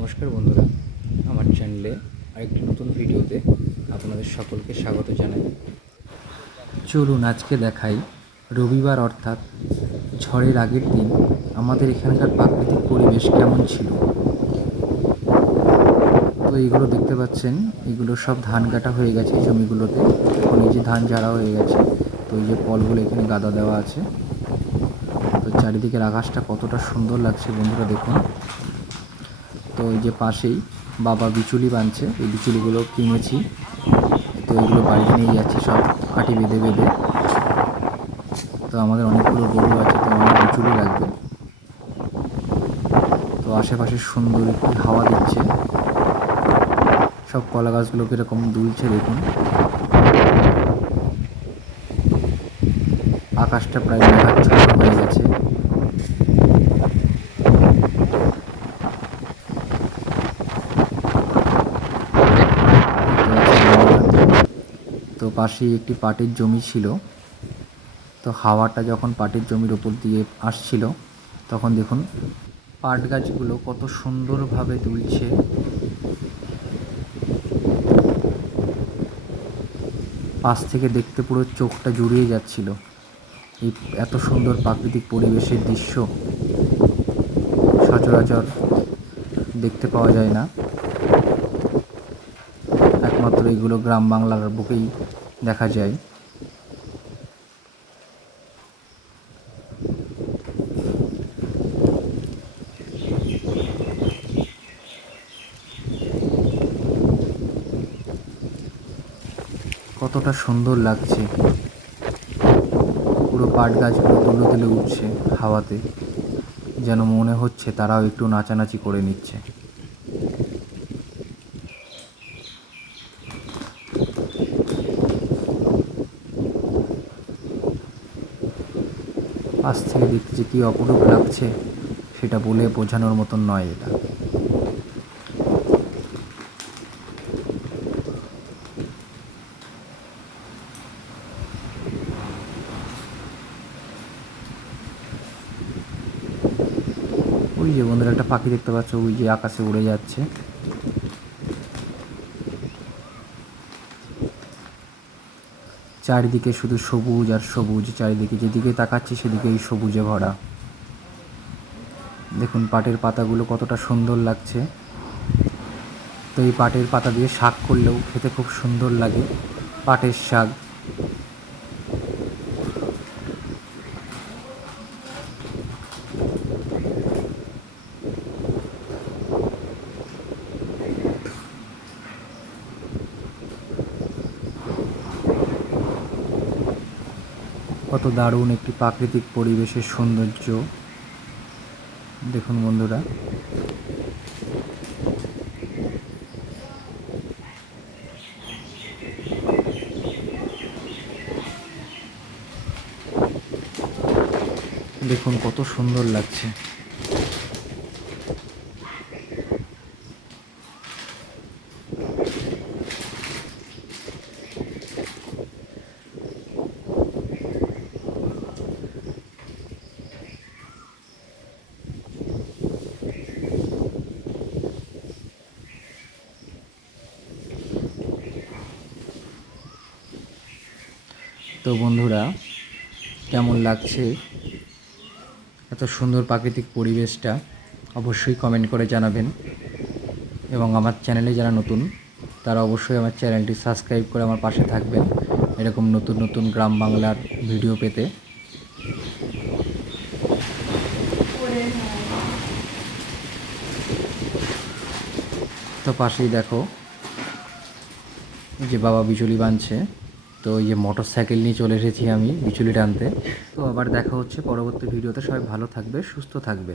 নমস্কার বন্ধুরা, আমার চ্যানেলে আরেকটি নতুন ভিডিওতে আপনাদের সকলকে স্বাগত জানাই। চলুন আজকে দেখাই রবিবার অর্থাৎ ঝড়ের আগের দিন আমাদের এখানকার প্রাকৃতিক পরিবেশ কেমন ছিল। তো এইগুলো দেখতে পাচ্ছেন, এগুলো সব ধান কাটা হয়ে গেছে জমিগুলোতে। এখন এই যে ধান ঝাড়া হয়ে গেছে, তো এই যে কলগুলো এখানে গাদা দেওয়া আছে। তো চারিদিকের আকাশটা কতটা সুন্দর লাগছে বন্ধুরা দেখুন। তো এই যে পাশেই বাবা বিচুলি বাঁধছে, এই বিচুলিগুলো কিনেছি, তো এগুলো বাড়িতে নিয়ে যাচ্ছি সব কাঠি বেঁধে বেঁধে। তো আমাদের অনেকগুলো গরু আছে, তো অনেক বিচুলি লাগবে। তো আশেপাশে সুন্দর একটি হাওয়া দিচ্ছে, সব কলা গাছগুলো কীরকম দুলছে দেখুন। আকাশটা প্রায় মেঘাচ্ছন্ন হয়ে গেছে। তো পাশেই একটি পাটের জমি ছিল, তো হাওয়াটা যখন পাটের জমির ওপর দিয়ে আসছিল তখন দেখুন পাট গাছগুলো কত সুন্দরভাবে দুলছে। পাশ থেকে দেখতে পুরো চোখটা জুড়িয়ে যাচ্ছিল। এই এত সুন্দর প্রাকৃতিক পরিবেশের দৃশ্য সচরাচর দেখতে পাওয়া যায় না, একমাত্র এগুলো গ্রাম বাংলার বুকেই দেখা যায়। কতটা সুন্দর লাগছে, পুরো পাট গাছগুলো তুলে তুলে উঠছে হাওয়াতে, যেন মনে হচ্ছে তারাও একটু নাচানাচি করে নিচ্ছে। পাশ থেকে দেখতে যে কী অপরূপ লাগছে সেটা বলে বোঝানোর মতন নয় এটা। ওই যে বন্ধুরা একটা পাখি দেখতে পাচ্ছ, ওই যে আকাশে উড়ে যাচ্ছে। চারিদিকে শুধু সবুজ আর সবুজ, চারিদিকে যেদিকে তাকাচ্ছি সেদিকেই সবুজে ভরা। দেখুন পাটের পাতাগুলো কতটা সুন্দর লাগছে। তো এই পাটের পাতা দিয়ে শাক করলেও খেতে খুব সুন্দর লাগে, পাটের শাক। কত দারুণ একটি প্রাকৃতিক পরিবেশের সৌন্দর্য দেখুন বন্ধুরা। দেখুন কত সুন্দর লাগছে। তো বন্ধুরা, কেমন লাগছে এত সুন্দর প্রাকৃতিক পরিবেশটা অবশ্যই কমেন্ট করে জানাবেন। এবং আমার চ্যানেলে যারা নতুন তারা অবশ্যই আমার চ্যানেলটি সাবস্ক্রাইব করে আমার পাশে থাকবেন এরকম নতুন নতুন গ্রাম বাংলার ভিডিও পেতে। তো পাশেই দেখো যে বাবা বিচুলি বাঁধছে, তো এই যে মোটর সাইকেল নিয়ে চলে এসেছি আমি বিচুলি টানতে। তো আবার দেখা হচ্ছে পরবর্তী ভিডিওতে। সবাই ভালো থাকবে, সুস্থ থাকবে।